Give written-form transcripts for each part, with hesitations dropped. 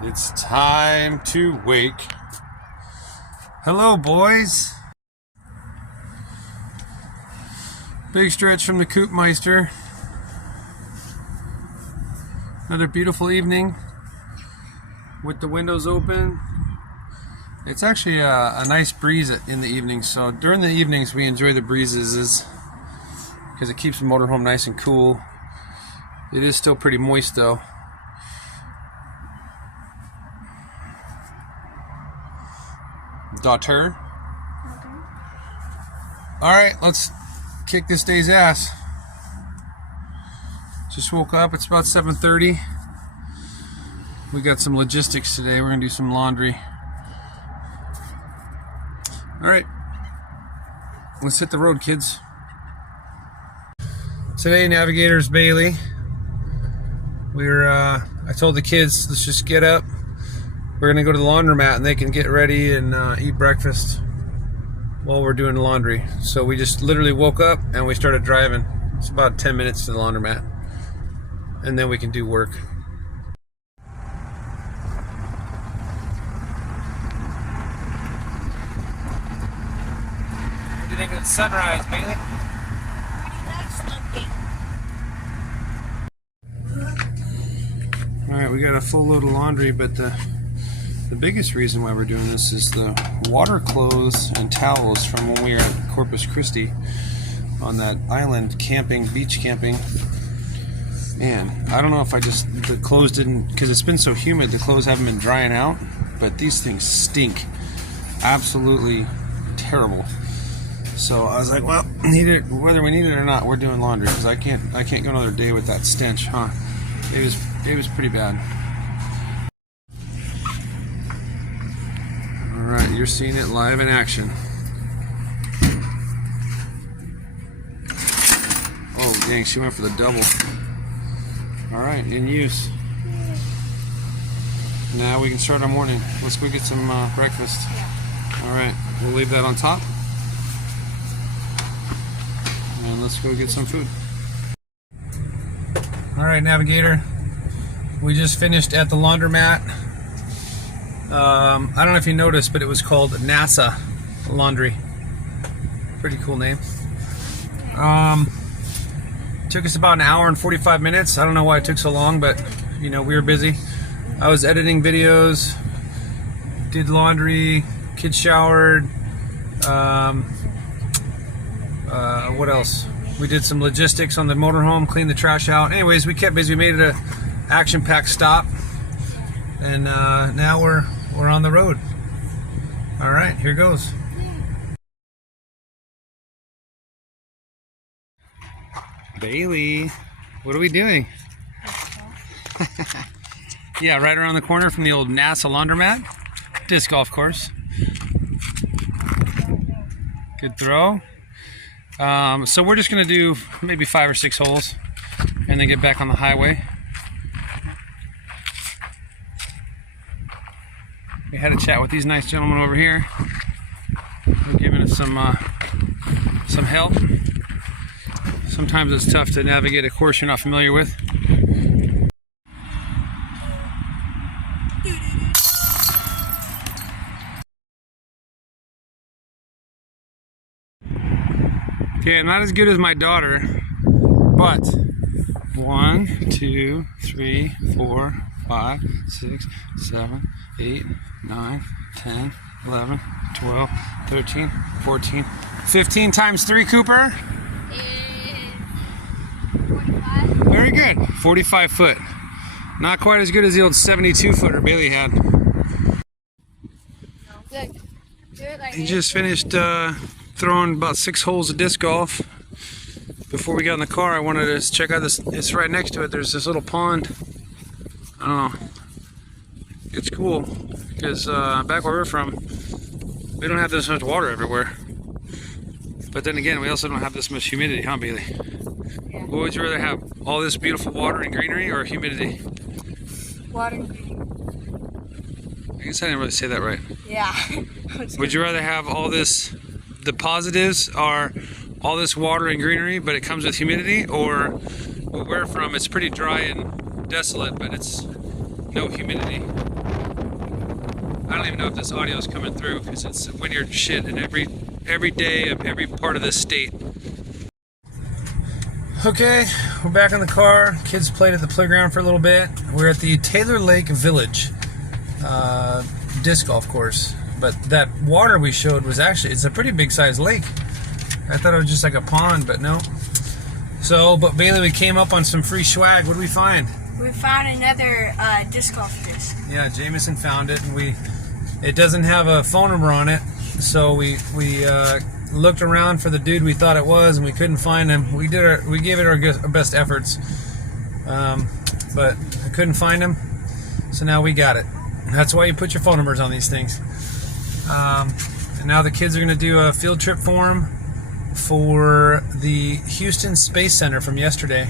It's time to wake. Hello, boys. Big stretch from the Koopmeister. Another beautiful evening with the windows open. It's actually a nice breeze in the evening, so during the evenings we enjoy the breezes because it keeps the motorhome nice and cool. It is still pretty moist though. Daughter. Okay. Alright, let's kick this day's ass. Just woke up, it's about 7:30. We got some logistics today. We're gonna do some laundry. Alright, let's hit the road, kids. Today, Navigator's Bailey. I told the kids, let's just get up. We're gonna go to the laundromat and they can get ready and eat breakfast while we're doing the laundry. So we just literally woke up and we started driving. It's about 10 minutes to the laundromat. And then we can do work. What do you think of the sunrise, Bailey? Alright, we got a full load of laundry, but the biggest reason why we're doing this is the water clothes and towels from when we were at Corpus Christi on that island camping, beach camping. Man, I don't know if the clothes didn't, because it's been so humid, the clothes haven't been drying out, but these things stink. Absolutely terrible. So I was like, well, whether we need it or not, we're doing laundry, because I can't go another day with that stench, huh? It was pretty bad. Alright, you're seeing it live in action. Oh dang, she went for the double. Alright, in use. Now we can start our morning. Let's go get some breakfast. Alright, we'll leave that on top. And let's go get some food. Alright, Navigator. We just finished at the laundromat. I don't know if you noticed, but it was called NASA Laundry. Pretty cool name. Took us about an hour and 45 minutes. I don't know why it took so long, but you know, we were busy. I was editing videos, did laundry, kids showered. What else? We did some logistics on the motorhome, cleaned the trash out. Anyways, we kept busy. We made it an action-packed stop, and now we're on the road. All right, here goes. Bailey, what are we doing? Yeah, right around the corner from the old NASA laundromat. Disc golf course. Good throw. So we're just gonna do maybe 5 or 6 holes and then get back on the highway. We had a chat with these nice gentlemen over here. They're giving us some help. Sometimes it's tough to navigate a course you're not familiar with. Okay, not as good as my daughter, but 1, 2, 3, 4, 5, 6, 7, 8, 9, 10, 11, 12, 13, 14, 15 times 3, Cooper? 45. Very good. 45 foot. Not quite as good as the old 72 footer Bailey had. Good. Do it like He just finished throwing about 6 holes of disc golf. Before we got in the car, I wanted to check out this. It's right next to it. There's this little pond. I don't know. It's cool because back where we're from, we don't have this much water everywhere. But then again, we also don't have this much humidity, huh, Bailey? Yeah. What would you rather have? All this beautiful water and greenery or humidity? water and green. I guess I didn't really say that right. Yeah. Would you rather have all this, the positives are all this water and greenery, but it comes with humidity, or where we're from, it's pretty dry and desolate, but it's no humidity. I don't even know if this audio is coming through because it's winter shit in every day of every part of this state. Okay, we're back in the car. Kids played at the playground for a little bit. We're at the Taylor Lake Village disc golf course. But that water we showed was actually, it's a pretty big sized lake. I thought it was just like a pond, but no. So, but Bailey, we came up on some free swag. What did we find? We found another disc golf disc. Yeah, Jameson found it, and it doesn't have a phone number on it, so we looked around for the dude we thought it was, and we couldn't find him. We gave it our best efforts, but I couldn't find him, so now we got it. That's why you put your phone numbers on these things. And now the kids are going to do a field trip for him for the Houston Space Center from yesterday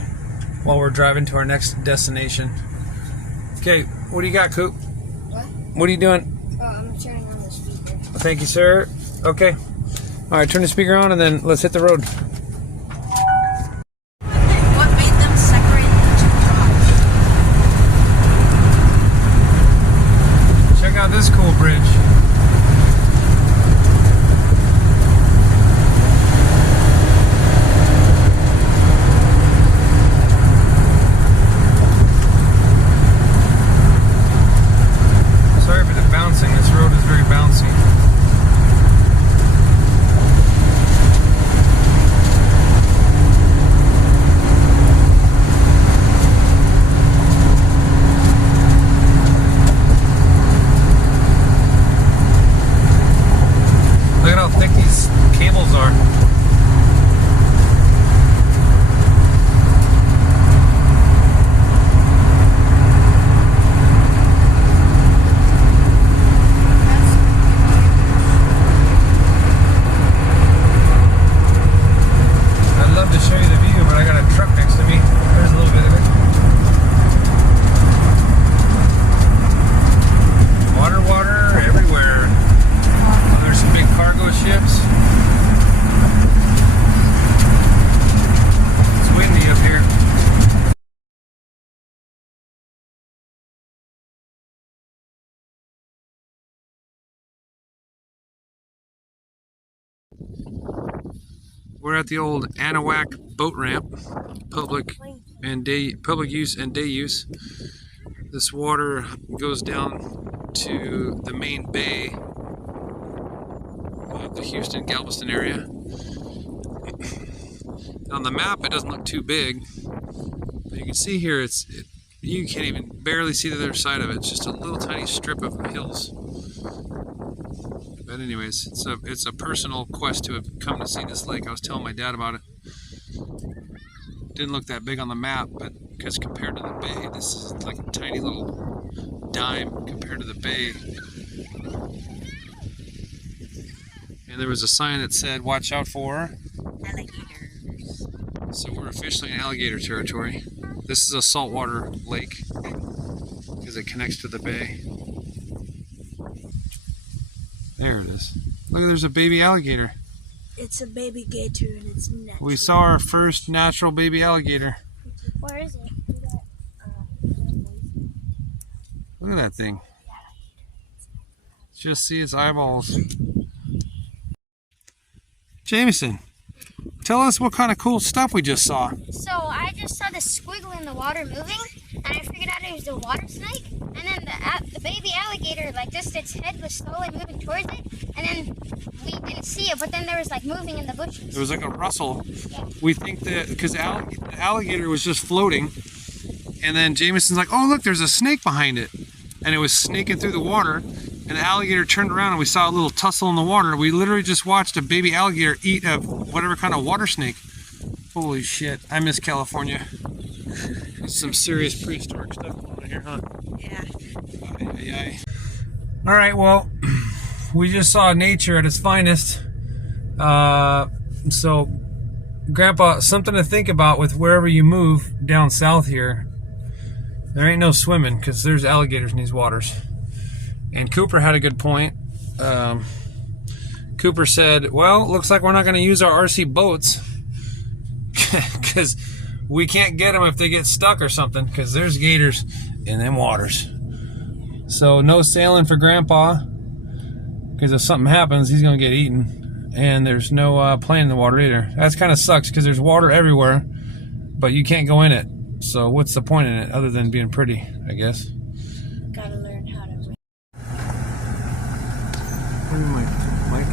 while we're driving to our next destination. Okay, what do you got, Coop? What? What are you doing? Oh, I'm turning on the speaker. Thank you, sir. Okay. All right, turn the speaker on and then let's hit the road. What made them separate into jobs? Check out this cool bridge. Sorry for the bouncing. This road is very bouncy. Look at how thick these cables are. I'd love to show you the view, but I got a truck next to me. There's a little bit of it. Water everywhere. Oh, there's some big cargo ships. It's windy up here. We're at the old Anahuac boat ramp, public use and day use. This water goes down to the main bay of the Houston Galveston area. On the map, it doesn't look too big, but you can see here you can't even barely see the other side of it. It's just a little tiny strip of hills. But anyways, it's a personal quest to have come to see this lake. I was telling my dad about it. Didn't look that big on the map, but because compared to the bay, this is like a tiny little dime compared to the bay. And there was a sign that said, "Watch out for Alligators." So we're officially in alligator territory. This is a saltwater lake because it connects to the bay. There it is. Look, there's a baby alligator. It's a baby gator and it's natural. We saw our first natural baby alligator. Where is it? Look at that thing. Just see its eyeballs. Jameson, tell us what kind of cool stuff we just saw. So I just saw this squiggle in the water moving, and I figured out it was a water snake. And then the baby alligator, like just its head was slowly moving towards it, and then we didn't see it, but then there was like moving in the bushes. It was like a rustle. Yeah. We think that because the alligator was just floating, and then Jameson's like, "Oh look, there's a snake behind it," and it was snaking through the water. And the alligator turned around and we saw a little tussle in the water. We literally just watched a baby alligator eat a whatever kind of water snake. Holy shit, I miss California. Some serious prehistoric stuff going on here, huh? Yeah. All right, well, we just saw nature at its finest. So, Grandpa, something to think about with wherever you move down south here. There ain't no swimming because there's alligators in these waters. And Cooper had a good point. Cooper said, well, looks like we're not going to use our RC boats because we can't get them if they get stuck or something, because there's gators in them waters. So no sailing for Grandpa, because if something happens, he's going to get eaten. And there's no playing in the water either. That's kind of sucks, because there's water everywhere, but you can't go in it. So what's the point in it other than being pretty, I guess? Gotta learn how to win. Mike.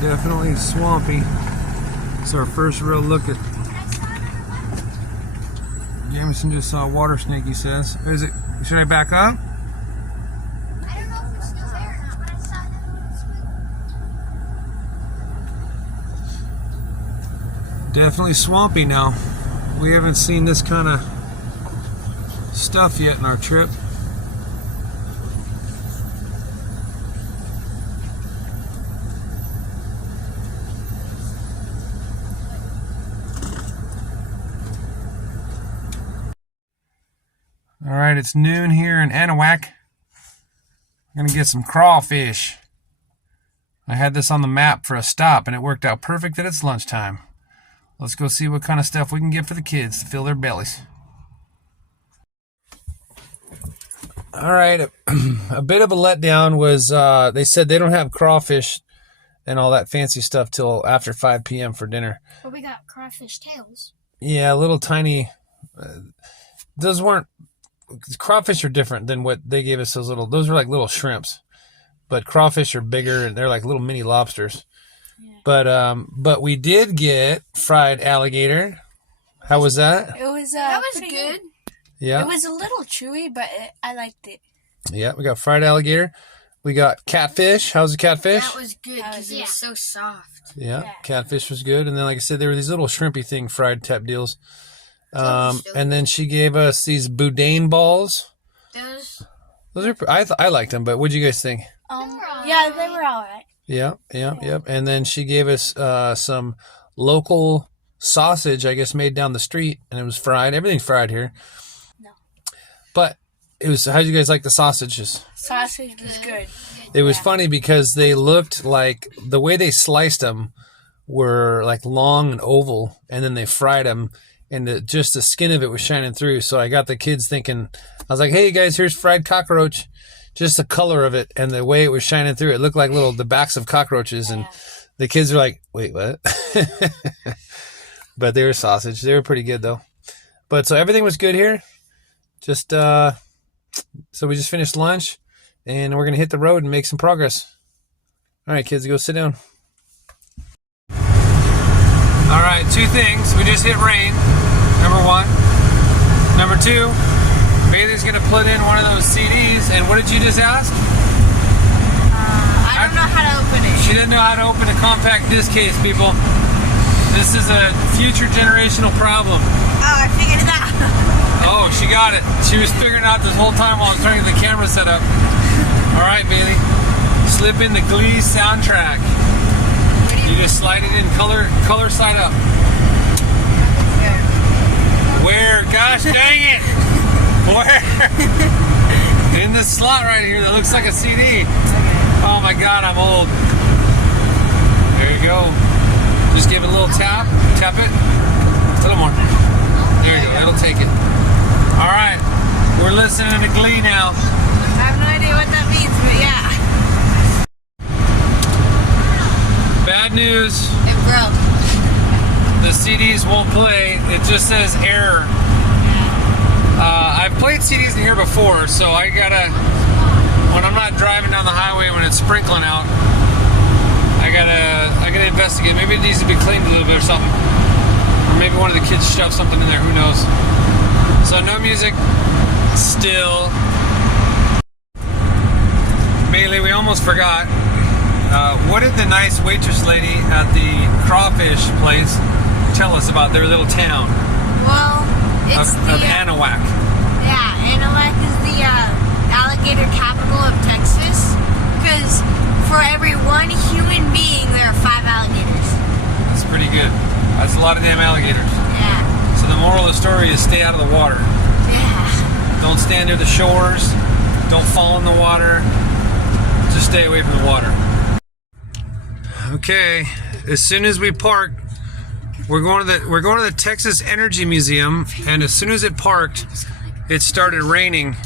Definitely swampy. It's our first real look at. Jameson just saw a water snake, he says. Is it? Should I back up? I don't know if it's still there or not, but I saw that little squiggle. Definitely swampy now. We haven't seen this kind of stuff yet in our trip. All right, it's noon here in Anahuac. I'm gonna get some crawfish. I had this on the map for a stop, and it worked out perfect that it's lunchtime. Let's go see what kind of stuff we can get for the kids to fill their bellies. All right, a bit of a letdown was they said they don't have crawfish and all that fancy stuff till after 5 p.m. for dinner. But we got crawfish tails. Yeah, little tiny. Those weren't. Crawfish are different than what they gave us. Those were like little shrimps, but crawfish are bigger and they're like little mini lobsters. Yeah. But we did get fried alligator. How was that? It was That was pretty good. Yeah. It was a little chewy, but I liked it. Yeah, we got fried alligator. We got catfish. How's the catfish? That was good because it was so soft. Yeah, catfish was good. And then, like I said, there were these little shrimpy thing fried type deals. And then she gave us these boudin balls. Those are I liked them, but what did you guys think? Yeah, they were all right. Yep. And then she gave us some local sausage, I guess, made down the street, and it was fried. Everything's fried here. No. But it was. How did you guys like the sausages? Sausage was good. It was funny because they looked like the way they sliced them were like long and oval, and then they fried them. And just the skin of it was shining through. So I got the kids thinking, I was like, hey, guys, here's fried cockroach. Just the color of it and the way it was shining through. It looked like the backs of cockroaches. And the kids were like, wait, what? But they were sausage. They were pretty good, though. But so everything was good here. Just so we just finished lunch. And we're going to hit the road and make some progress. All right, kids, go sit down. All right, two things. We just hit rain, number one. Number two, Bailey's going to put in one of those CDs. And what did you just ask? I don't know how to open it. She didn't know how to open a compact disc case, people. This is a future generational problem. Oh, I figured it out. Oh, she got it. She was figuring out this whole time while I was trying to get the camera set up. All right, Bailey. Slip in the Glee soundtrack. You just slide it in, color side up. Where? Gosh dang it! Where? In the slot right here that looks like a CD. Oh my God, I'm old. There you go. Just give it a little tap. Tap it. A little more. There you go. That'll take it. All right. We're listening to Glee now. I have no idea what that means, but yeah. Bad news. It broke. The CDs won't play. It just says error. I've played CDs in here before, so I gotta, when I'm not driving down the highway when it's sprinkling out, I gotta investigate. Maybe it needs to be cleaned a little bit or something. Or maybe one of the kids shoved something in there, who knows. So no music, still. Bailey, we almost forgot. What did the nice waitress lady at the crawfish place tell us about their little town? Well, it's of Anahuac. Yeah, Anahuac is the alligator capital of Texas. Because for every one human being, there are 5 alligators. That's pretty good. That's a lot of damn alligators. Yeah. So the moral of the story is stay out of the water. Yeah. Don't stand near the shores. Don't fall in the water. Just stay away from the water. Okay, as soon as we park, we're going to the Texas Energy Museum, and as soon as it parked, it started raining.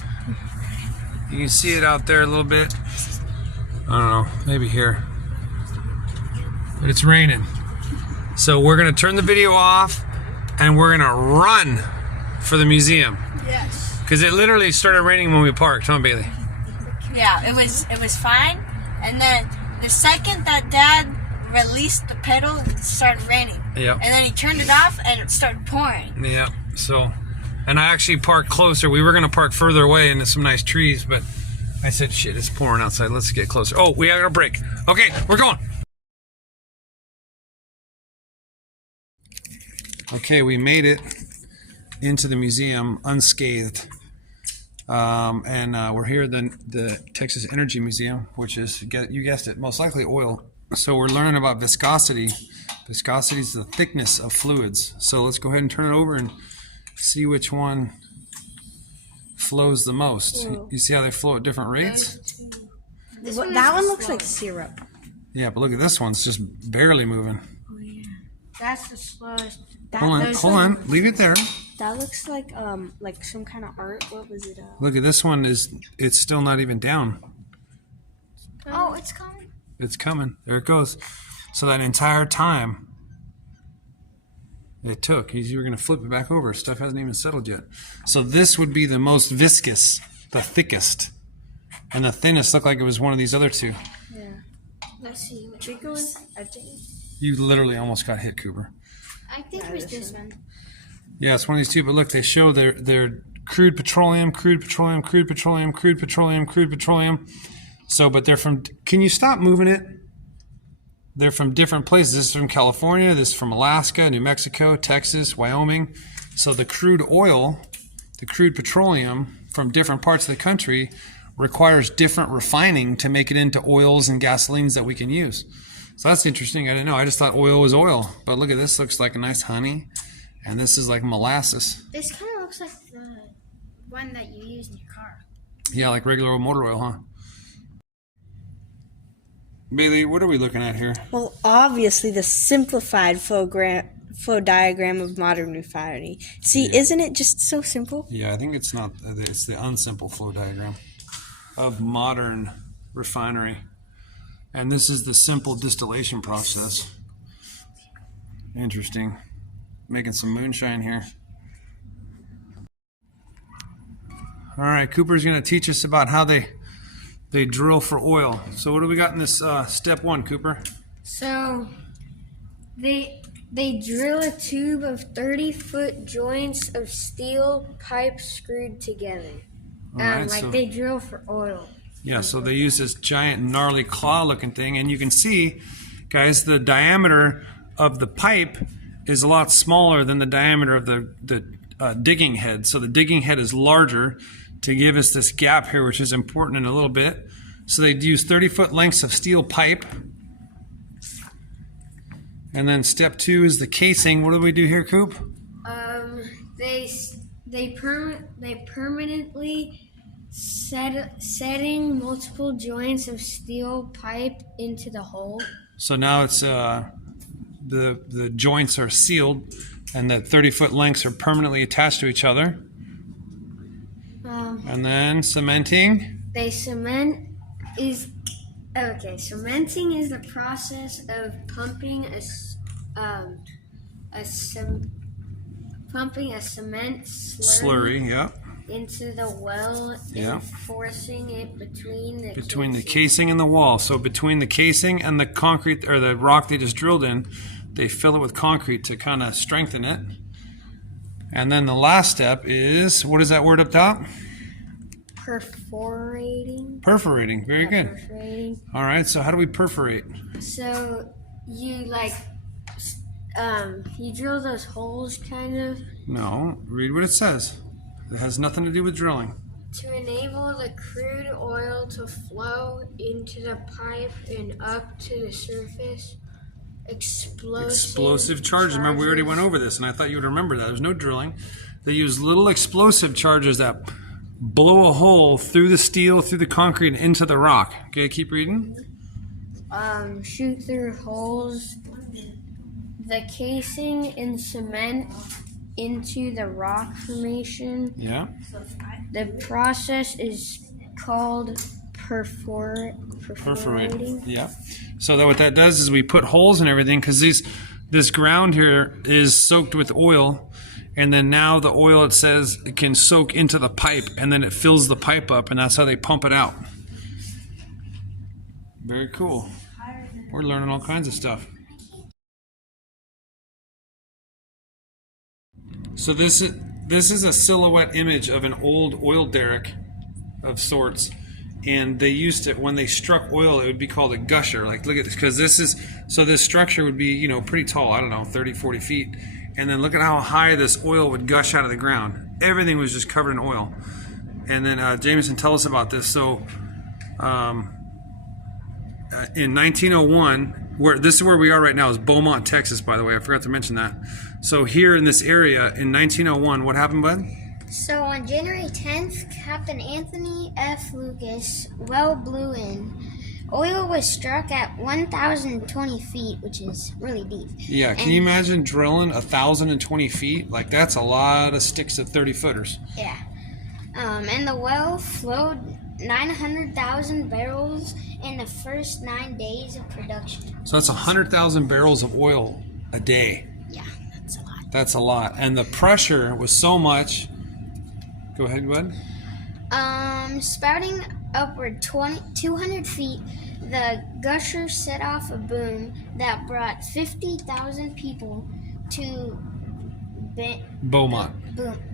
You can see it out there a little bit. I don't know, maybe here. But it's raining. So we're gonna turn the video off and we're gonna run for the museum. Yes. Because it literally started raining when we parked, huh, Bailey? Yeah, it was fine. And then the second that Dad released the pedal, it started raining. Yeah. And then he turned it off and it started pouring. Yeah, so, and I actually parked closer. We were gonna park further away into some nice trees, but I said, shit, it's pouring outside. Let's get closer. Oh, we got a break. Okay, we're going. Okay, we made it into the museum unscathed. And we're here at the Texas Energy Museum, which is, you guessed it, most likely oil. So we're learning about viscosity. Viscosity is the thickness of fluids. So let's go ahead and turn it over and see which one flows the most. You see how they flow at different rates? That one looks like syrup. Yeah, but look at this one. It's just barely moving. Oh, yeah. That's the slowest. Hold on. Leave it there. That looks like some kind of art. What was it? Look at this one. It's still not even down. Oh, it's coming. It's coming. There it goes. So that entire time it took. You were going to flip it back over. Stuff hasn't even settled yet. So this would be the most viscous, the thickest. And the thinnest looked like it was one of these other two. Yeah. Let's see. Which one? I think. You literally almost got hit, Cooper. I think it was this one. Yeah, it's one of these two. But look, they show their crude petroleum, crude petroleum, crude petroleum, crude petroleum, crude petroleum. So, but they're from, can you stop moving it? They're from different places. This is from California, this is from Alaska, New Mexico, Texas, Wyoming. So the crude oil, the crude petroleum from different parts of the country requires different refining to make it into oils and gasolines that we can use. So that's interesting. I didn't know. I just thought oil was oil. But look at this. Looks like a nice honey. And this is like molasses. This kind of looks like the one that you use in your car. Yeah, like regular old motor oil, huh? Bailey, what are we looking at here? Well, obviously the simplified flow diagram of modern refinery. See, isn't it just so simple? Yeah, I think it's not. It's the unsimple flow diagram of modern refinery. And this is the simple distillation process. Interesting. Making some moonshine here. All right, Cooper's going to teach us about how they drill for oil. So what do we got in this step one, Cooper? So they drill a tube of 30-foot joints of steel pipe screwed together. All right, so they drill for oil. yeah, so they use this giant gnarly claw-looking thing, and you can see, guys, the diameter of the pipe is a lot smaller than the diameter of the digging head. So the digging head is larger to give us this gap here, which is important in a little bit. So they'd use 30-foot lengths of steel pipe. And then step two is the casing. What do we do here, Coop? They permanently setting multiple joints of steel pipe into the hole. So now it's the joints are sealed, and the 30-foot lengths are permanently attached to each other. And then cementing. Cementing is the process of pumping a cement Slurry, yeah. into the well Yeah. and forcing it between the casing and the wall. So between the casing and the concrete or the rock they just drilled in, they fill it with concrete to kind of strengthen it. And then the last step is, what is that word up top? perforating. Perforating. Very good. Perforating. All right. So how do we perforate? So you you drill those holes kind of No. Read what it says. It has nothing to do with drilling. to enable the crude oil to flow into the pipe and up to the surface. Explosive charges. Remember, we already went over this, and I thought you would remember that. There's no drilling. They use little explosive charges that blow a hole through the steel, through the concrete, and into the rock. Okay, keep reading. shoot through holes the casing in cement into the rock formation. Yeah. The process is called Perforating. perforating. Yeah. So that what that does is we put holes in everything because this ground here is soaked with oil, and then now the oil, it says, it can soak into the pipe, and then it fills the pipe up, and that's how they pump it out. Very cool. We're learning all kinds of stuff. So this is a silhouette image of an old oil derrick of sorts, and they used to, when they struck oil, it would be called a gusher. Like, look at this, because this structure would be, you know, pretty tall, I don't know, 30, 40 feet, and then look at how high this oil would gush out of the ground. Everything was just covered in oil. And then Jameson, tell us about this. So in 1901, this is where we are right now, is Beaumont, Texas, by the way. I forgot to mention that. So here in this area in 1901, what happened, bud? So on January 10th, Captain Anthony F. Lucas well blew in. Oil was struck at 1,020 feet, which is really deep. Yeah, can you imagine drilling 1,020 feet? Like, that's a lot of sticks of 30-footers. Yeah. And the well flowed 900,000 barrels in the first 9 days of production. So that's 100,000 barrels of oil a day. Yeah, that's a lot. That's a lot. And the pressure was so much. Go ahead, bud. Spouting upward 200 feet, the gusher set off a boom that brought 50,000 people to Beaumont.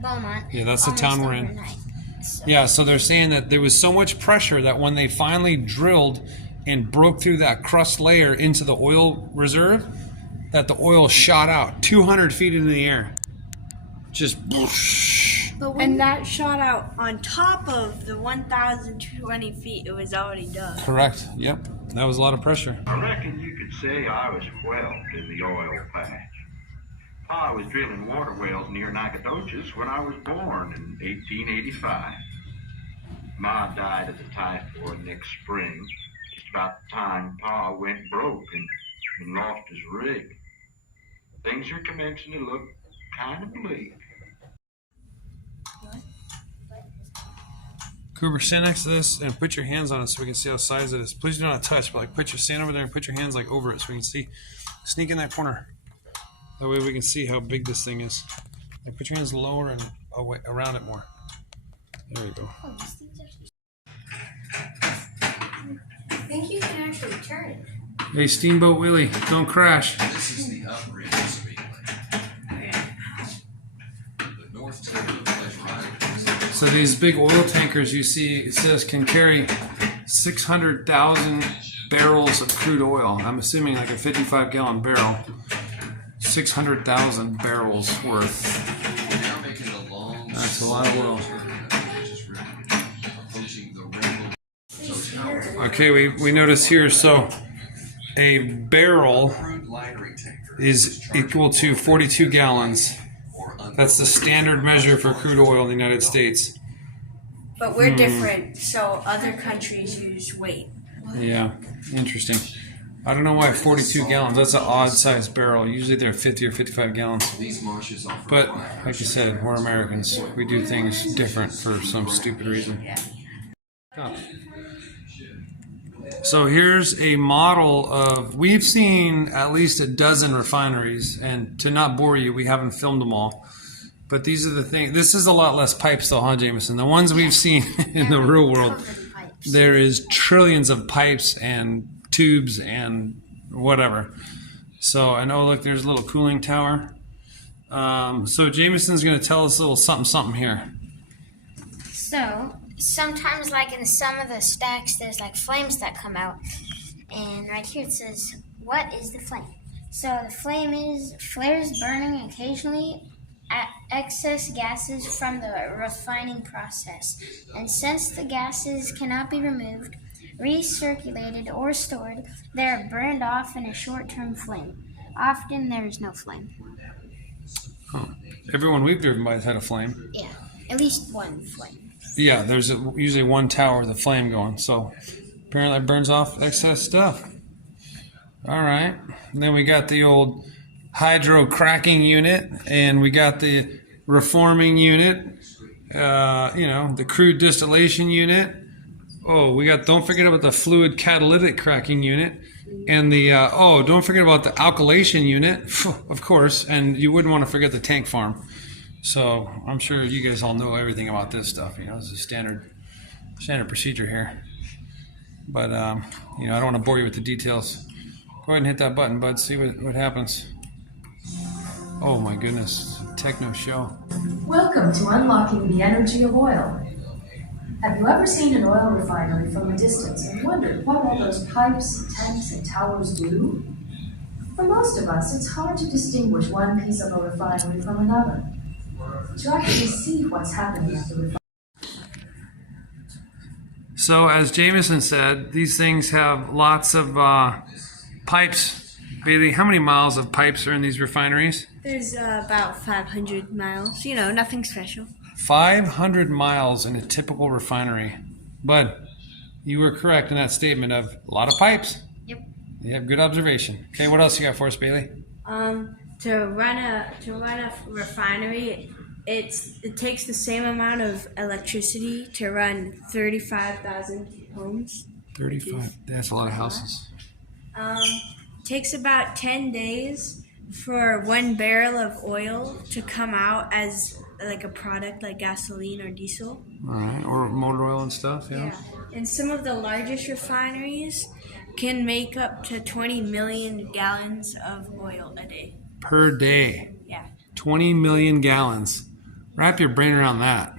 Beaumont. Yeah, that's the town we're in. Overnight. So, Yeah, so they're saying that there was so much pressure that when they finally drilled and broke through that crust layer into the oil reserve, that the oil shot out 200 feet into the air. Just whoosh. And that shot out on top of the 1,020 feet it was already done. Correct. Yep. That was a lot of pressure. I reckon you could say I was whelped in the oil patch. Pa was drilling water wells near Nacogdoches when I was born in 1885. Ma died of the typhoid next spring, just about the time Pa went broke and lost his rig. Things are commencing to look kind of bleak. Cooper, stand next to this and put your hands on it so we can see how size it is. Please do not touch, but like stand over there and put your hands like over it so we can see. Sneak in that corner. That way we can see how big this thing is. Like put your hands lower and away, around it more. There we go. I think you can actually turn it. Hey, Steamboat Willie, don't crash. This is the upbridge speedway. The north tip of the place right. So these big oil tankers you see, it says can carry 600,000 barrels of crude oil. I'm assuming like a 55-gallon barrel. 600,000 barrels worth. We're now making a long. That's a lot of oil. Just approaching the rainbow. Okay, we notice here, so a barrel Crude linering tanker is equal to 42 gallons. That's the standard measure for crude oil in the United States. But we're different, so other countries use weight. Yeah, interesting. I don't know why 42 gallons. That's an odd sized barrel. Usually they're 50 or 55 gallons. These marshes offer But like I said, we're Americans. We do things different for some stupid reason. So here's a model of, we've seen at least a dozen refineries, and to not bore you, we haven't filmed them all. But these are the things, this is a lot less pipes though, huh, Jameson? The ones we've seen in the real world, there is trillions of pipes and tubes and whatever. So, and oh look, there's a little cooling tower. So Jameson's gonna tell us a little something here. So sometimes, like in some of the stacks, there's like flames that come out, and right here it says, "What is the flame?" So the flame is flares burning occasionally at excess gases from the refining process, and since the gases cannot be removed, recirculated, or stored, they are burned off in a short-term flame. Often there is no flame. Huh. Everyone we've driven by has had a flame. Yeah, at least one flame. Yeah, there's usually one tower with a flame going. So apparently it burns off excess stuff. All right. And then we got the old hydro cracking unit, and we got the reforming unit. The crude distillation unit. Oh, we got. Don't forget about the fluid catalytic cracking unit, and the. Don't forget about the alkylation unit, of course. And you wouldn't want to forget the tank farm. So I'm sure you guys all know everything about this stuff. This is standard procedure here. But I don't want to bore you with the details. Go ahead and hit that button, bud. See what happens. Oh my goodness, techno show. Welcome to Unlocking the Energy of Oil. Have you ever seen an oil refinery from a distance and wondered what all those pipes, tanks, and towers do? For most of us, it's hard to distinguish one piece of a refinery from another. To actually see what's happening at the refinery. So, as Jameson said, these things have lots of pipes. Bailey, how many miles of pipes are in these refineries? There's about 500 miles. Nothing special. 500 miles in a typical refinery. Bud, you were correct in that statement of a lot of pipes. Yep. You have good observation. Okay, what else you got for us, Bailey? To run a refinery, it takes the same amount of electricity to run 35,000 homes. 35. That's a lot of houses. Takes about 10 days for 1 barrel of oil to come out as like a product like gasoline or diesel. All right, or motor oil and stuff, yeah. And some of the largest refineries can make up to 20 million gallons of oil a day. Per day. Yeah. 20 million gallons. Wrap your brain around that.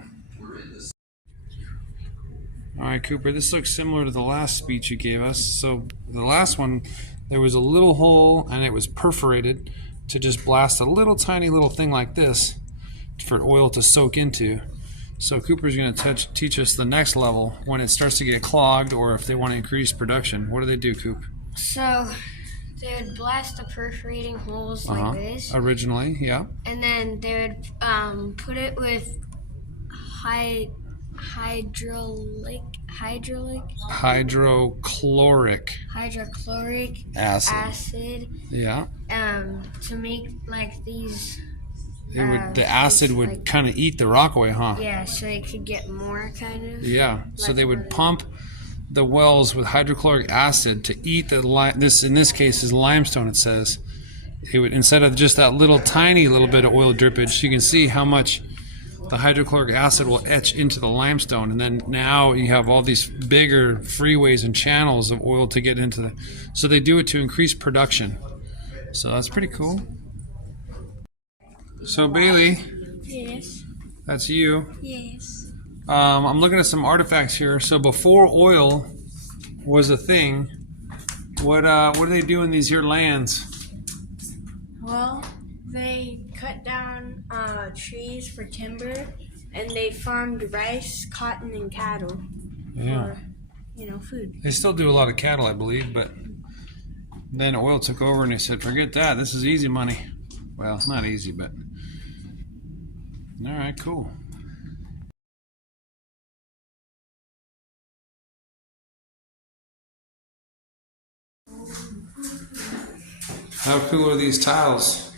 All right, Cooper, this looks similar to the last speech you gave us. So the last one, there was a little hole and it was perforated to just blast a little tiny little thing like this for oil to soak into. So Cooper's going to teach us the next level when it starts to get clogged, or if they want to increase production. What do they do, Coop? So they would blast the perforating holes like this. Originally, yeah. And then they would put it with hydrochloric acid. Yeah. To make like these. The acid would like, kind of eat the rock away, huh? Yeah, so it could get more kind of. Yeah. So they would pump the wells with hydrochloric acid to eat the this in this case is limestone. It says it would, instead of just that little tiny little bit of oil drippage, you can see how much the hydrochloric acid will etch into the limestone, and then now you have all these bigger freeways and channels of oil to get into the. So they do it to increase production. So that's pretty cool. So Bailey. Yes. That's you. Yes. I'm looking at some artifacts here. So before oil was a thing, what do they do in these here lands? Well, they cut down trees for timber, and they farmed rice, cotton, and cattle for, food. They still do a lot of cattle, I believe, but then oil took over and they said, forget that, this is easy money. Well, it's not easy, but all right, cool. How cool are these tiles?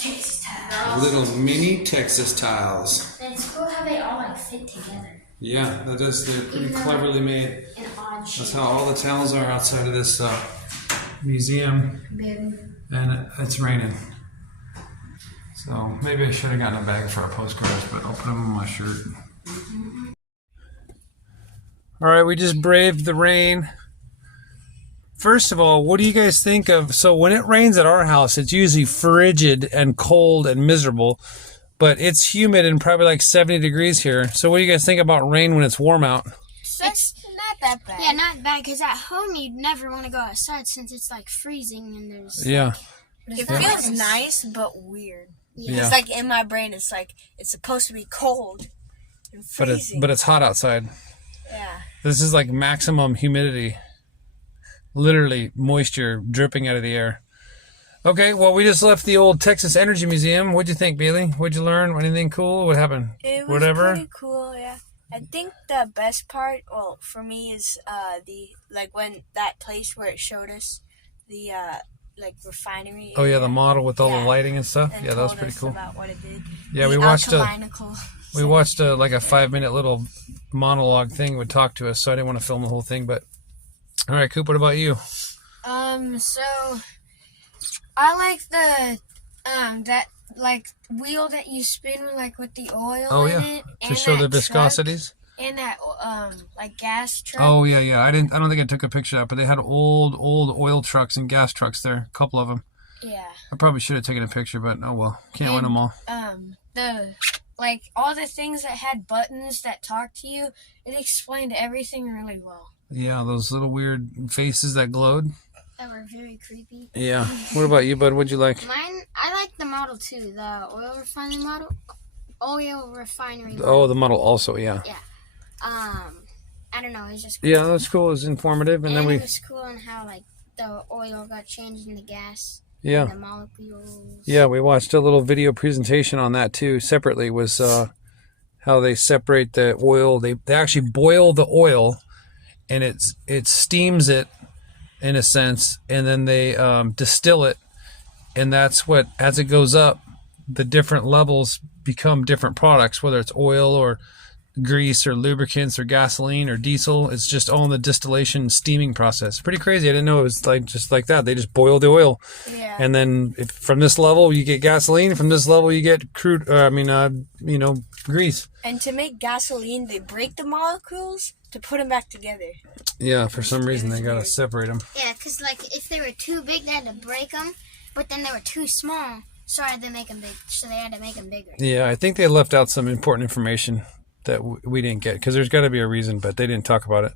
Texas tiles. Little mini Texas tiles. And it's cool how they all like fit together. Yeah, that is. They're pretty cleverly made. In odd shapes. That's how all the tiles are outside of this museum. And it's raining. So maybe I should have gotten a bag for our postcards, but I'll put them on my shirt. All right, we just braved the rain. First of all, what do you guys think of, so when it rains at our house, it's usually frigid and cold and miserable, but it's humid and probably like 70 degrees here. So what do you guys think about rain when it's warm out? It's not that bad. Yeah, not bad, because at home you'd never want to go outside since it's like freezing and there's... Yeah. It feels nice, but weird. Yeah. It's like in my brain, it's like it's supposed to be cold and freezing. But it's hot outside. Yeah. This is like maximum humidity. Literally moisture dripping out of the air. Okay, well, we just left the old Texas Energy Museum. What'd you think, Bailey? What'd you learn? Anything cool? What happened? It was pretty cool, yeah. I think the best part, well, for me is when that place where it showed us the like refinery. Oh yeah, the area. model with all the Yeah. lighting and stuff. And Yeah, that was told pretty us cool. About what it did. Yeah, The we watched alkalinical like a 5-minute little monologue thing would talk to us, so I didn't want to film the whole thing. But all right, Coop, what about you? So I like the that like wheel that you spin with the oil Oh in yeah, it, to and show the that viscosities. truck, and that like gas truck. Oh yeah. I don't think I took a picture of that, but they had old oil trucks and gas trucks there, a couple of them. Yeah. I probably should have taken a picture, but oh well, can't win them all. The all the things that had buttons that talk to you, it explained everything really well. Yeah, those little weird faces that glowed. That were very creepy. Yeah. What about you, bud? What'd you like? Mine, I like the Model 2, the oil refining model. Oil refinery model. Oh, the model also, yeah. Yeah. I don't know, it's just cool. Yeah, that's cool. It was informative, and then it was cool on how the oil got changed into gas. yeah. And the molecules. Yeah, we watched a little video presentation on that too. Separately was how they separate the oil. They actually boil the oil, and it steams it in a sense, and then they distill it, and that's what, as it goes up, the different levels become different products, whether it's oil or grease or lubricants or gasoline or diesel. It's just all in the distillation steaming process. Pretty crazy. I didn't know it was just like that. They just boil the oil. Yeah. And then from this level you get gasoline, from this level you get crude grease. And to make gasoline, they break the molecules to put them back together. Yeah, for some reason they gotta separate them. Yeah, because if they were too big, they had to break them, but then they were too small, so they had to make them big. So they had to make them bigger. Yeah, I think they left out some important information that we didn't get, because there's got to be a reason, but they didn't talk about it.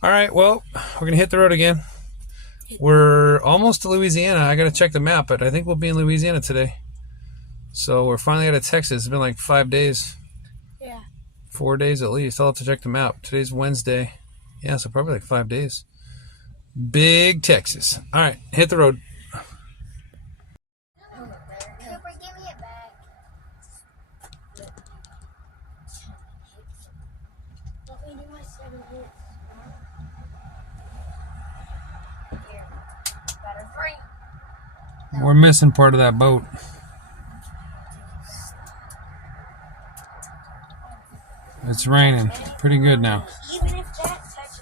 All right, well, we're gonna hit the road again. We're almost to Louisiana. I gotta check the map, but I think we'll be in Louisiana today. So we're finally out of Texas. It's been like 5 days. Yeah. 4 days at least. I'll have to check the map. Today's Wednesday. Yeah, so probably like 5 days. Big Texas. All right, hit the road. Cooper, give me it back. Let me do my 7 hits. Here. Better 3. We're missing part of that boat. It's raining pretty good now. Even if that touches.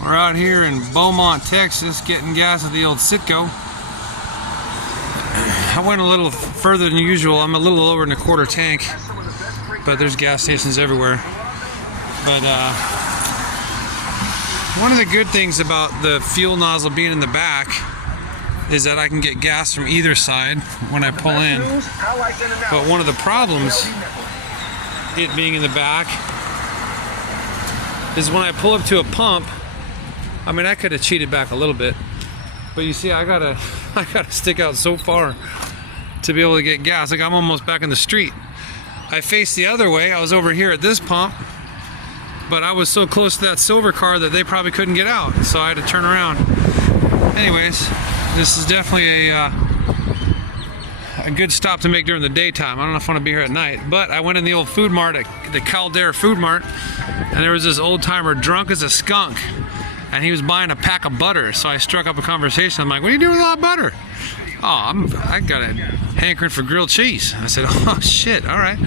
We're out here in Beaumont, Texas, getting gas at the old Citgo. I went a little further than usual. I'm a little lower than a quarter tank, but there's gas stations everywhere. But one of the good things about the fuel nozzle being in the back is that I can get gas from either side when I pull in. But one of the problems, it being in the back, is when I pull up to a pump. I mean, I could have cheated back a little bit, but you see, I gotta stick out so far to be able to get gas. Like, I'm almost back in the street. I faced the other way. I was over here at this pump, but I was so close to that silver car that they probably couldn't get out, so I had to turn around. Anyways, this is definitely a good stop to make during the daytime. I don't know if I want to be here at night, but I went in the old food mart, at the Caldera Food Mart, and there was this old timer drunk as a skunk, and he was buying a pack of butter. So I struck up a conversation. I'm like, what are you doing with all that butter? Oh, I got a hankering for grilled cheese. I said, oh shit, all right.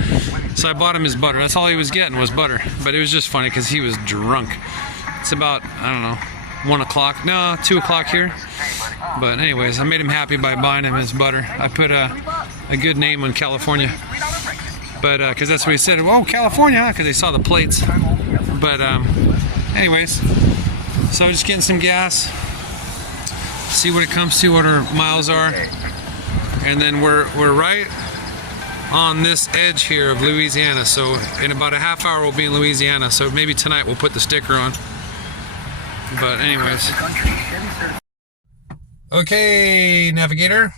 So I bought him his butter. That's all he was getting was butter. But it was just funny because he was drunk. It's about, I don't know, 1 o'clock, no, 2 o'clock here. But anyways, I made him happy by buying him his butter. I put a good name on California. But, because that's what he said, oh, California, because they saw the plates. But anyways, so just getting some gas. See what it comes to, what our miles are, and then we're right on this edge here of Louisiana. So in about a half hour we'll be in Louisiana. So maybe tonight we'll put the sticker on. But anyways, okay, navigator.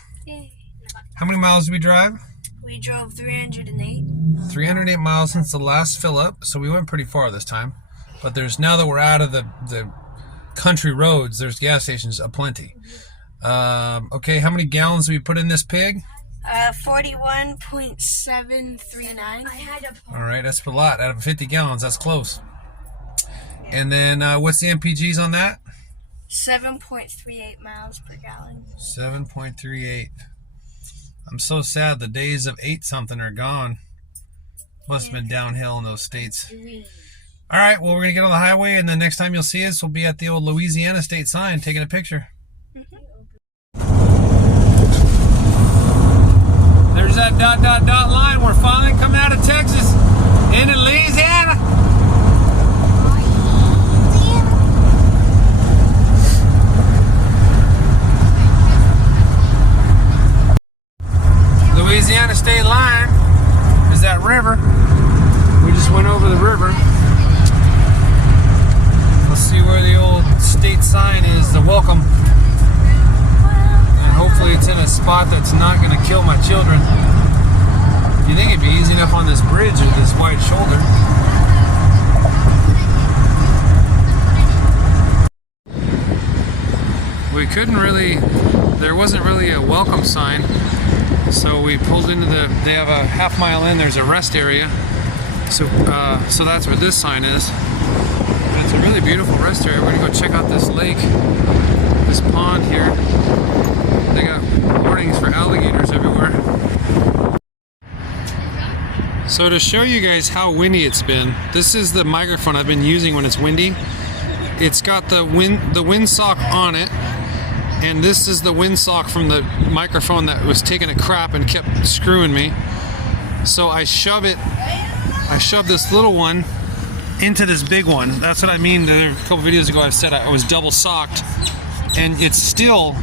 How many miles did we drive? We drove 308. 308 miles since the last fill up. So we went pretty far this time. But now that we're out of the country roads, there's gas stations aplenty. Okay, how many gallons do we put in this pig? 41.739. All right, that's a lot. Out of 50 gallons, that's close. And then what's the MPGs on that? 7.38 miles per gallon. 7.38. I'm so sad the days of 8-something are gone. Must have been downhill in those states. All right, well, we're going to get on the highway, and the next time you'll see us, we'll be at the old Louisiana state sign taking a picture. There's that ... line. We're finally coming out of Texas into Louisiana. Louisiana state line is that river. We just went over the river. Let's see where the old state sign is, the welcome. And hopefully it's in a spot that's not going to kill my children. You think it'd be easy enough on this bridge with this wide shoulder. We couldn't really, there wasn't really a welcome sign. So we pulled into they have a half-mile in, there's a rest area. So that's where this sign is. And it's a really beautiful rest area. We're gonna go check out this lake, this pond here. They got warnings for alligators everywhere. So to show you guys how windy it's been, this is the microphone I've been using when it's windy. It's got the windsock on it. And this is the windsock from the microphone that was taking a crap and kept screwing me. So I shove this little one into this big one. That's what I mean. A couple videos ago I said I was double socked, and it still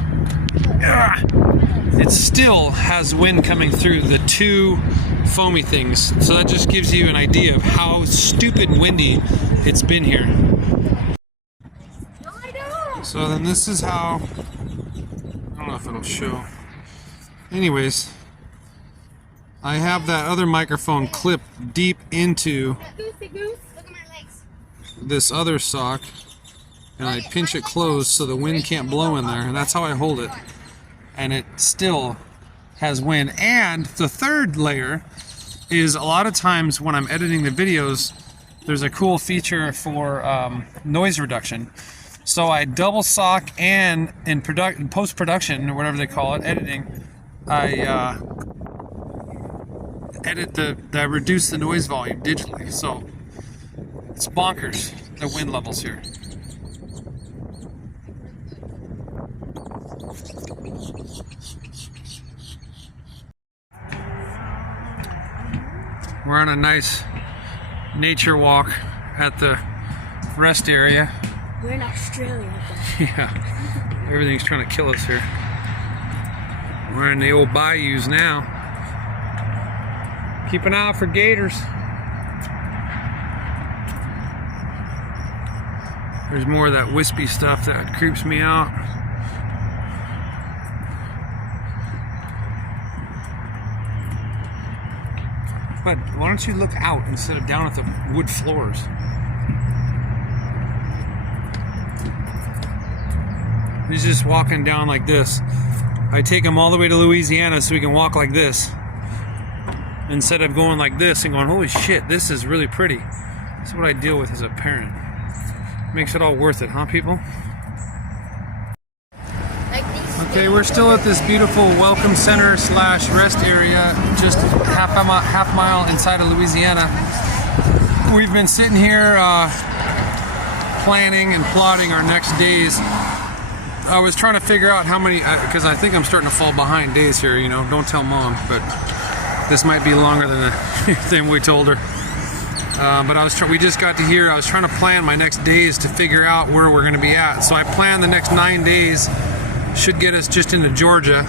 has wind coming through the two foamy things. So that just gives you an idea of how stupid windy it's been here. So then this is how, I don't know if it'll show. Anyways, I have that other microphone clipped deep into this other sock, and I pinch it closed so the wind can't blow in there, and that's how I hold it. And it still has wind. And the third layer is, a lot of times when I'm editing the videos, there's a cool feature for noise reduction. So I double sock, and in post-production, or whatever they call it, editing, I reduce the noise volume digitally. So it's bonkers, the wind levels here. We're on a nice nature walk at the rest area. We're in Australia. Yeah, everything's trying to kill us here. We're in the old bayous now. Keep an eye out for gators. There's more of that wispy stuff that creeps me out. But why don't you look out instead of down at the wood floors? He's just walking down like this. I take him all the way to Louisiana so he can walk like this, instead of going like this and going, holy shit, this is really pretty. That's what I deal with as a parent. Makes it all worth it, huh, people? Okay, we're still at this beautiful welcome center / rest area, just half mile inside of Louisiana. We've been sitting here planning and plotting our next days. I was trying to figure out how many, because I think I'm starting to fall behind days here, you know. Don't tell mom, but this might be longer than we told her. But we just got to here. I was trying to plan my next days to figure out where we're going to be at. So I planned the next 9 days should get us just into Georgia.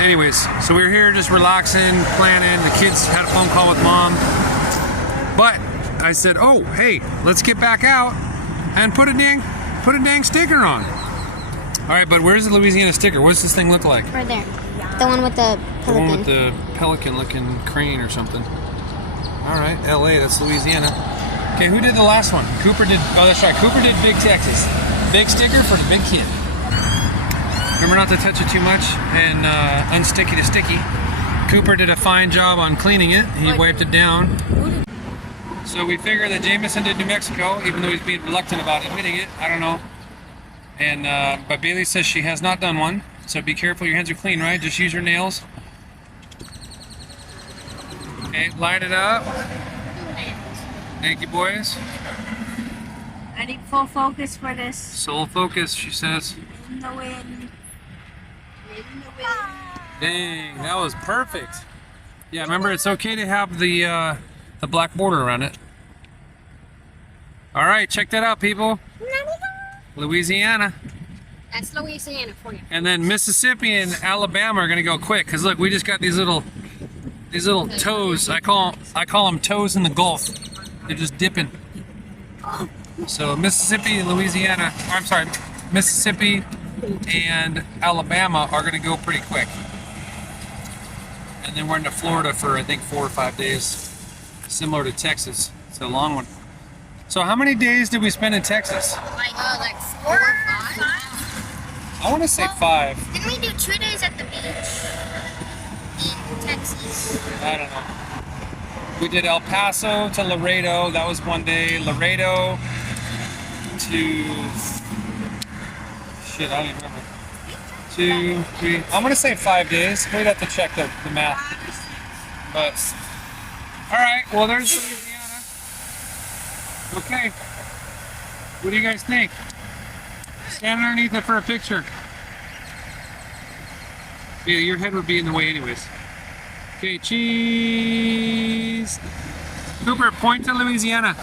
Anyways, so we were here just relaxing, planning. The kids had a phone call with mom. But I said, oh, hey, let's get back out and put a dang sticker on. All right, but where's the Louisiana sticker? What does this thing look like? Right there. The one with the pelican. The one with the pelican-looking crane or something. All right, LA, that's Louisiana. Okay, who did the last one? Cooper did, oh, that's right. Cooper did Big Texas. Big sticker for the big kid. Remember not to touch it too much and unsticky to sticky. Cooper did a fine job on cleaning it. He wiped it down. So we figure that Jameson did New Mexico, even though he's being reluctant about admitting it. I don't know. And but Bailey says she has not done one, so be careful. Your hands are clean, right? Just use your nails. Okay, line it up. Thank you, boys. I need full focus for this. Soul focus, she says. In the wind. In the wind. Dang, that was perfect. Yeah, remember it's okay to have the black border around it. All right, check that out, people. Louisiana. That's Louisiana for you. And then Mississippi and Alabama are gonna go quick, cause look, we just got these little toes. I call them toes in the Gulf. They're just dipping. So Mississippi and Louisiana, I'm sorry, Mississippi and Alabama are gonna go pretty quick. And then we're into Florida for I think 4 or 5 days, similar to Texas. It's a long one. So how many days did we spend in Texas? Like 4 or 5? I want to say 5. Didn't we do 2 days at the beach in Texas? I don't know. We did El Paso to Laredo. That was 1 day. Laredo to... Shit, I don't even remember. 2, 3... I'm going to say 5 days. We'd have to check the math. But... Alright, well there's Louisiana. Okay. What do you guys think? Stand underneath it for a picture. Yeah, your head would be in the way anyways. Okay, cheese. Cooper, point to Louisiana.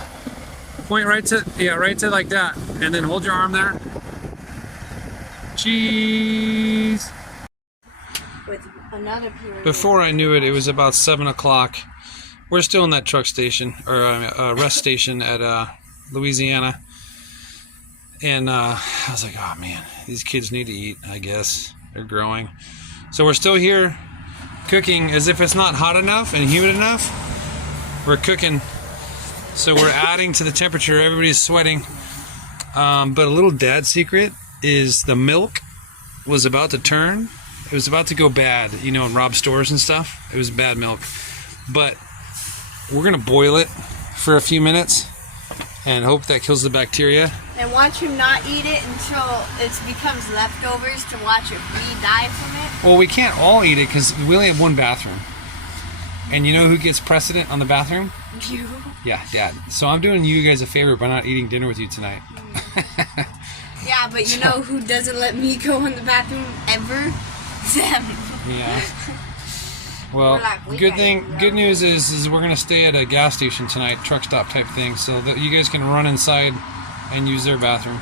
Point right to, right to like that. And then hold your arm there. Cheese. With another period. Before I knew it, it was about 7 o'clock. We're still in that truck station, or rest station at Louisiana. And I was like, oh man, these kids need to eat, I guess. They're growing. So we're still here cooking as if it's not hot enough and humid enough. We're cooking. So we're adding to the temperature. Everybody's sweating. But a little dad secret is the milk was about to turn. It was about to go bad, you know, in Rob stores and stuff. It was bad milk. But we're going to boil it for a few minutes and hope that kills the bacteria. And watch him not eat it until it becomes leftovers to watch if we die from it. Well, we can't all eat it because we only have one bathroom. And you know who gets precedent on the bathroom? You. Yeah, Dad. So I'm doing you guys a favor by not eating dinner with you tonight. Yeah, but you know who doesn't let me go in the bathroom ever? Them. Yeah. Well, good news is we're gonna stay at a gas station tonight, truck stop type thing, so that you guys can run inside and use their bathroom.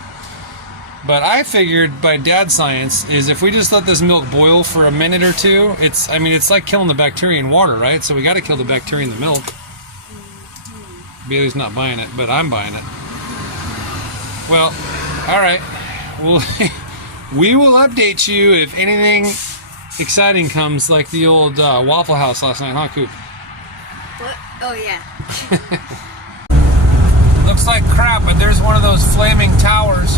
But I figured by dad science is if we just let this milk boil for a minute or two, it's like killing the bacteria in water, right? So we got to kill the bacteria in the milk. Bailey's not buying it, but I'm buying it. Well, all right. We will update you if anything exciting comes, like the old Waffle House last night, huh, Coop? What? Oh, yeah. Looks like crap, but there's one of those flaming towers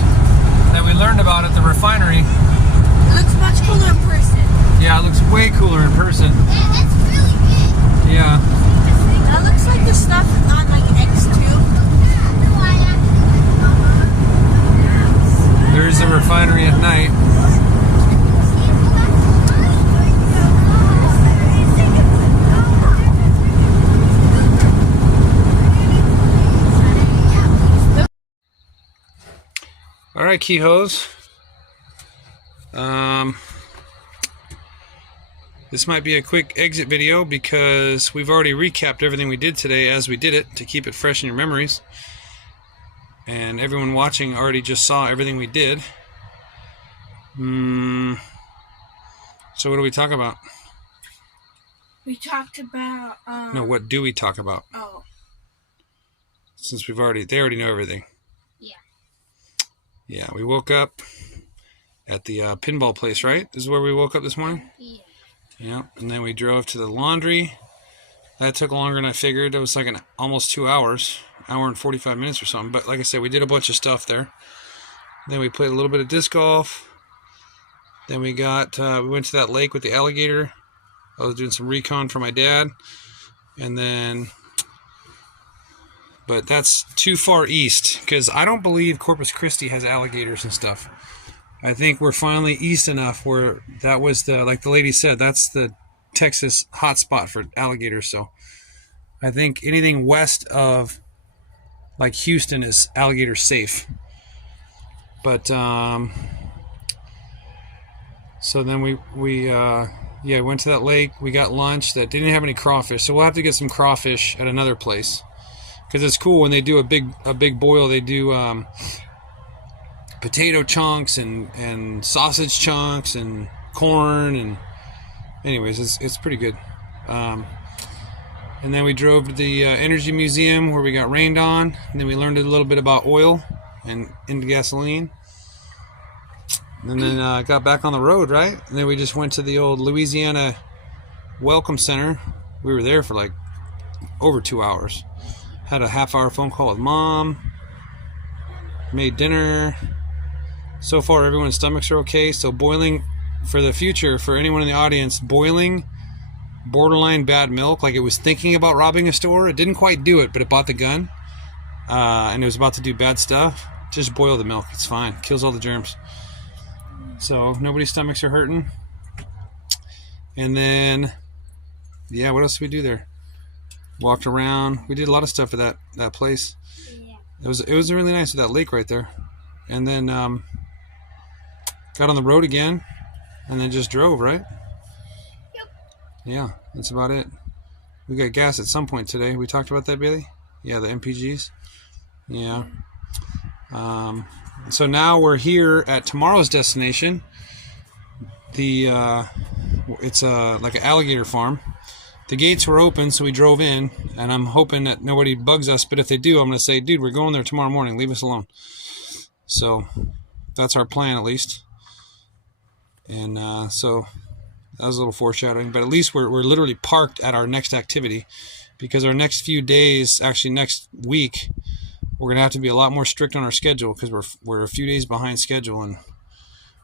that we learned about at the refinery. It looks much cooler in person. Yeah, it looks way cooler in person. Yeah, that's really big. Yeah. That looks like the stuff on like X2. There's the refinery at night. All right, Keyhoes. This might be a quick exit video because we've already recapped everything we did today as we did it to keep it fresh in your memories. And everyone watching already just saw everything we did. So what do we talk about? We talked about No, what do we talk about? Oh. Since they already know everything. Yeah, we woke up at the pinball place, right? This is where we woke up this morning? Yeah, and then we drove to the laundry. That took longer than I figured. It was like almost 2 hours, hour and 45 minutes or something. But like I said, we did a bunch of stuff there. Then we played a little bit of disc golf. Then we went to that lake with the alligator. I was doing some recon for my dad. And then... But that's too far east, because I don't believe Corpus Christi has alligators and stuff. I think we're finally east enough where that was like the lady said, that's the Texas hotspot for alligators. So I think anything west of like Houston is alligator safe. But so then we went to that lake. We got lunch that didn't have any crawfish, so we'll have to get some crawfish at another place, because it's cool when they do a big boil. They do potato chunks and sausage chunks and corn, and anyways, it's pretty good. And then we drove to the energy museum where we got rained on, and then we learned a little bit about oil and into gasoline. And then got back on the road, right? And then we just went to the old Louisiana Welcome Center. We were there for like over 2 hours. Had a half-hour phone call with Mom. Made dinner. So far, everyone's stomachs are okay. So boiling, for the future, for anyone in the audience, boiling borderline bad milk, like it was thinking about robbing a store. It didn't quite do it, but it bought the gun. And it was about to do bad stuff. Just boil the milk. It's fine. Kills all the germs. So nobody's stomachs are hurting. And then, yeah, what else did we do there? Walked around. We did a lot of stuff at that place. Yeah. It was really nice with that lake right there. And then got on the road again, and then just drove, right? Yep. Yeah, that's about it. We got gas at some point today. We talked about that, Bailey? Yeah, the MPGs. Yeah. So now we're here at tomorrow's destination. It's like an alligator farm. The gates were open, so we drove in, and I'm hoping that nobody bugs us, but if they do, I'm going to say, dude, we're going there tomorrow morning. Leave us alone. So that's our plan, at least. And so that was a little foreshadowing, but at least we're literally parked at our next activity, because our next few days, actually next week, we're going to have to be a lot more strict on our schedule, because we're a few days behind schedule, and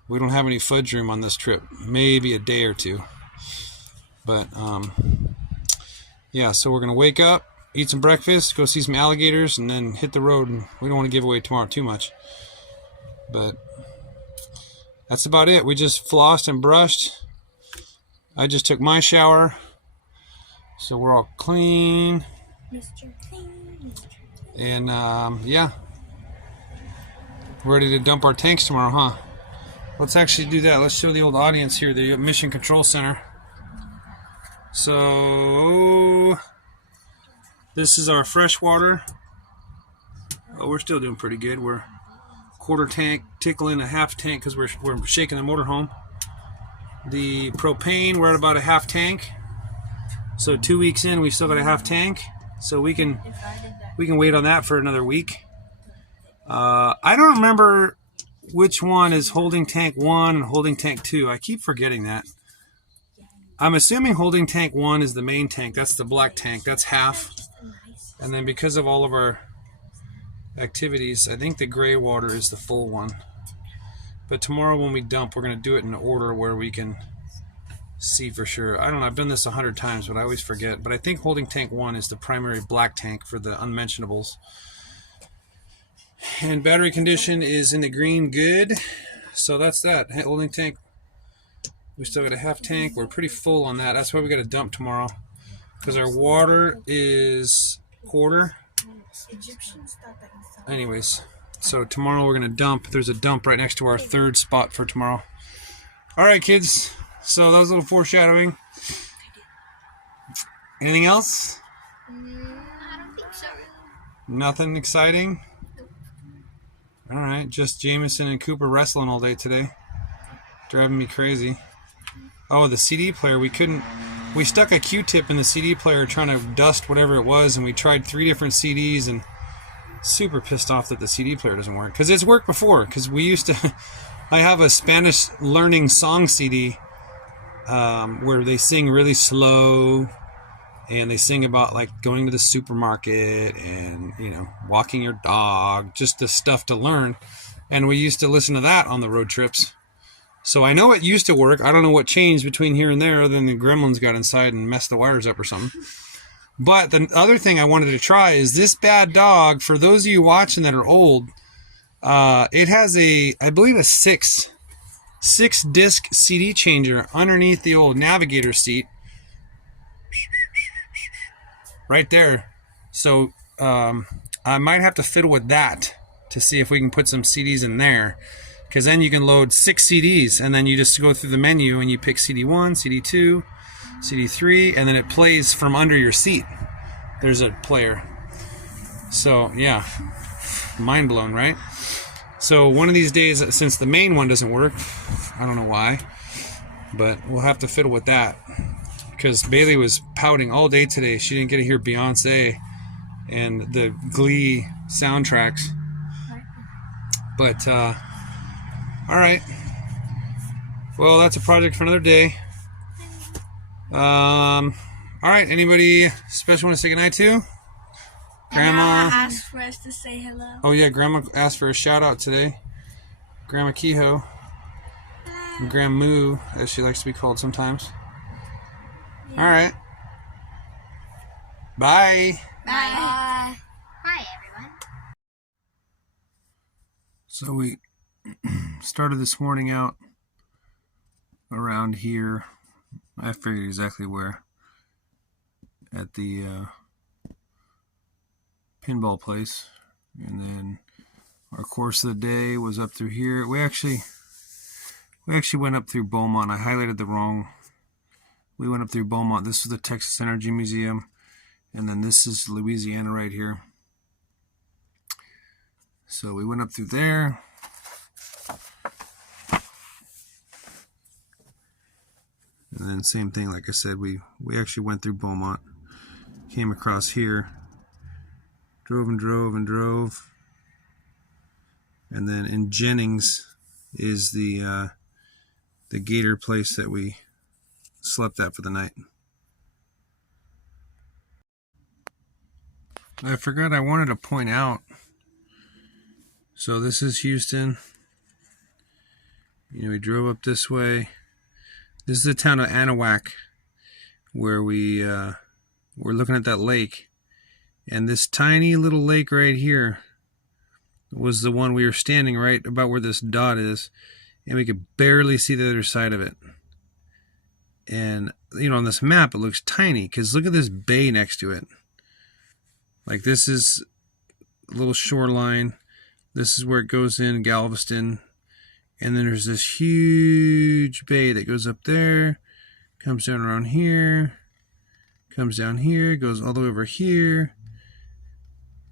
we don't have any fudge room on this trip. Maybe a day or two. But, yeah, so we're going to wake up, eat some breakfast, go see some alligators, and then hit the road. And we don't want to give away tomorrow too much. But that's about it. We just flossed and brushed. I just took my shower. So we're all clean. Mr. Clean. And, yeah. We're ready to dump our tanks tomorrow, huh? Let's actually do that. Let's show the old audience here the Mission Control Center. So, this is our fresh water. Oh, we're still doing pretty good. We're quarter tank, tickling a half tank because we're shaking the motor home. The propane, we're at about a half tank. So 2 weeks in, we still got a half tank. So we can wait on that for another week. I don't remember which one is holding tank 1 and holding tank 2. I keep forgetting that. I'm assuming holding tank 1 is the main tank. That's the black tank. That's half. And then because of all of our activities, I think the gray water is the full one. But tomorrow when we dump, we're going to do it in order where we can see for sure. I don't know. I've done this 100 times, but I always forget. But I think holding tank 1 is the primary black tank for the unmentionables. And battery condition is in the green, good. So that's that. Holding tank. We still got a half tank. We're pretty full on that. That's why we got to dump tomorrow, because our water is quarter. Anyways, so tomorrow we're going to dump. There's a dump right next to our third spot for tomorrow. All right, kids. So that was a little foreshadowing. Anything else? I don't think so. Nothing exciting? All right, just Jameson and Cooper wrestling all day today. Driving me crazy. Oh, the CD player, we stuck a Q-tip in the CD player trying to dust whatever it was, and we tried 3 different CDs, and super pissed off that the CD player doesn't work. Because it's worked before, because we used to, I have a Spanish learning song CD where they sing really slow, and they sing about like going to the supermarket and, you know, walking your dog, just the stuff to learn. And we used to listen to that on the road trips. So I know it used to work. I don't know what changed between here and there, other than the gremlins got inside and messed the wires up or something. But the other thing I wanted to try is this bad dog. For those of you watching that are old, it has I believe a 6 6-disc CD changer underneath the old navigator seat. Right there. So I might have to fiddle with that to see if we can put some CDs in there. Because then you can load 6 CDs, and then you just go through the menu and you pick CD1, CD2, CD3, and then it plays from under your seat. There's a player. So yeah, mind blown, right? So one of these days, since the main one doesn't work, I don't know why, but we'll have to fiddle with that. Because Bailey was pouting all day today. She didn't get to hear Beyonce and the Glee soundtracks. But all right. Well, that's a project for another day. All right. Anybody special want to say goodnight to? Grandma asked for us to say hello. Oh yeah, Grandma asked for a shout out today. Grandma Kehoe. And Grandma Moo, as she likes to be called sometimes. Yeah. All right. Bye. Bye, everyone. So we started this morning out around here. I figured exactly where. At the pinball place. And then our course of the day was up through here. We actually went up through Beaumont. I highlighted the wrong. We went up through Beaumont. This is the Texas Energy Museum. And then this is Louisiana right here. So we went up through there. And then same thing, like I said, we actually went through Beaumont. Came across here. Drove and drove and drove. And then in Jennings is the gator place that we slept at for the night. I forgot I wanted to point out. So this is Houston. You know, we drove up this way. This is the town of Anahuac, where we're looking at that lake. And this tiny little lake right here was the one we were standing right about where this dot is. And we could barely see the other side of it. And, you know, on this map, it looks tiny because look at this bay next to it. Like, this is a little shoreline. This is where it goes in, Galveston. And then there's this huge bay that goes up there, comes down around here, comes down here, goes all the way over here.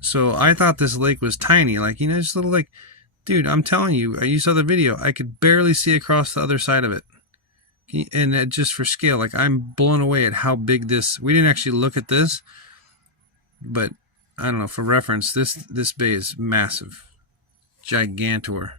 So I thought this lake was tiny, like, you know, just a little lake. Dude, I'm telling you, you saw the video. I could barely see across the other side of it. And just for scale, like, I'm blown away at how big this. We didn't actually look at this, but I don't know. For reference, this bay is massive, gigantor.